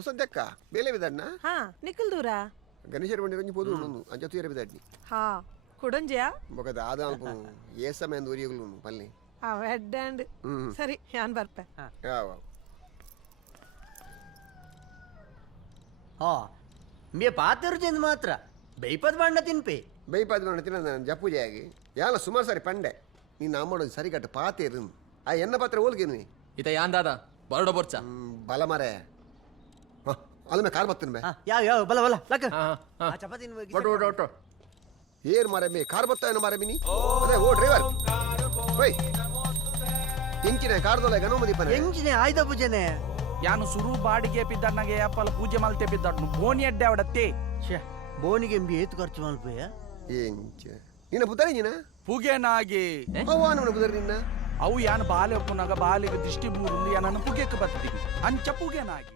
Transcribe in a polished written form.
ಹೊಸದಕ್ಕ ಬೇಲೆ ಬಿದಣ್ಣ ಹಾ ನಿಖಲ್ ದೂರ ಗಣೇಶರ ಬಂಡಿ ಕೊಂಚ ಪೋದು ಅಂಚ ತೂಯರ ಬಿದಡ್ನಿ ಹಾ ಕುಡಂಜಿಯಾ ಬೊಕ ದಾದ ಅಲ್ಪ ಏಸಮ ಎಂದು ಉರಿಯಗಳು ಪಲ್ಲಿ ಅವೆಡ್ಡಂಡ್ ಸರಿ ಯಾನ್ ಬರ್ಪೆ ಯಾವ ಹಾ ಮೇ ಪಾತೆರು ಚೆಂದ ಮಾತ್ರ ಬೈಪದ್ ಬಣ್ಣ ತಿನ್ಪೆ ಬೈಪಾದ ಬಣ್ಣ ತಿನ್ನ ನಾನು ಜಪ್ಪುಜಾಗಿ ಯಾಲ ಸುಮಾರು ಸಾರಿ ಪಂಡೆ ನೀನು ಅಮ್ಮೋದು ಸರಿ ಕಟ್ಟು ಪಾತೆ ಇರು ಆ ಎನ್ನ ಪಾತ್ರ ಹೋಲ್ಕೇನು ಇತ ಯಾನ್ ದಾದ ಬರೋಡ ಬರ್ಚ ಬಲ ಮರೆ ಅಲ್ಲ ಮೇ ಕಾರ್ ಬತ್ತನ ಮೇ ಯಾವ ಯಾವ ಬಲ ಬಲ ಲಕ್ಕ ಹಾ ಚಪಾತಿ ಒಟ್ಟು ಏರ್ ಮಾರೆ ಮೇ ಕಾರ್ ಬತ್ತ ಏನು ಮಾರೆ ಮಿನಿ ಅದೇ ಓ ಡ್ರೈವರ್ ಹೋಯ್ ಎಂಚಿನ ಕಾರ್ದೊಲೆ ಗಣಮದಿ ಪನೆ ಎಂಚಿನೆ ಆಯ್ದ ಪೂಜೆನೆ ಯಾನು ಸುರು ಬಾಡಿಗೆ ಪಿದ್ದಣ್ಣಗೆ ಅಪ್ಪಲ ಪೂಜೆ ಮಲ್ತೆ ಪಿದ್ದಣ್ಣು ಬೋನಿ ಅಡ್ಡೆ ಅವಡತ್ತೆ ಬೋನಿಗೆ ಎಂಬಿ ಏತು ಖರ್ಚು ಮಲ್ಪೆಯ ಎಂಚ ನಿನ್ನ ಪುತ್ತರಿಜಿನ ಪುಗೆನಾಗಿ ಅವ್ವ ನನ್ನ ಪುತ್ತರಿ ನಿನ್ನ ಅವು ಯಾನು ಬಾಲೆ ಒಪ್ಪುನಾಗ ಬಾಲಿಗೆ ದಿಷ್ಟಿ ಬೂರುಂದು ಯಾನನ್ನು ಪುಗೆಕ್ಕೆ ಬರ್ತೀನಿ ಅಂಚ ಪುಗೆನಾಗಿ